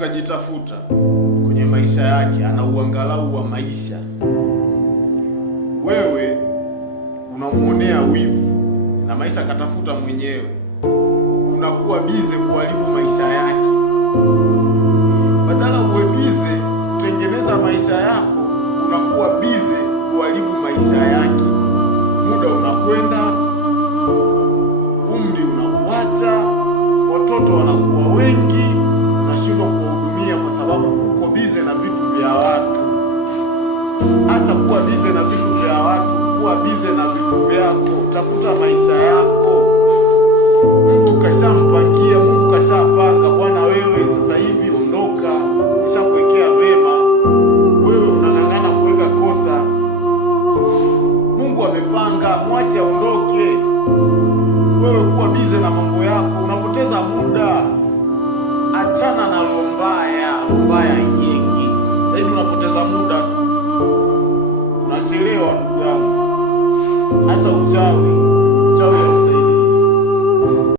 kajitafuta kwenye maisha yake, ana uangalau wa maisha, wewe unamuonea wivu na maisha katafuta mwenyewe, unakuwa bize kuharibu maisha yake. Badala uwe bize kutengeneza maisha yako, unakuwa bize kuharibu maisha yake. Muda unakwenda, umri unakuacha, watoto wanakuwa wengi, unashindwa kuwahudumia kwa sababu uko bize na vitu vya watu. Acha kuwa bize na vitu vya watu, kuwa bize na vitu vyako. Tafuta maisha yako. Mtu kashampangia, Mungu kashapanga, bwana wewe sasa hivi ondoka, nishakuwekea vema. Wewe unang'ang'ana kuweka kosa. Mungu amepanga, mwache aondoke. Wewe kuwa bize na mambo yako, unapoteza muda. Achana na lombaya nyingi. Sasa hivi unapoteza muda, unachelewa ndugu yangu. Hata uchawi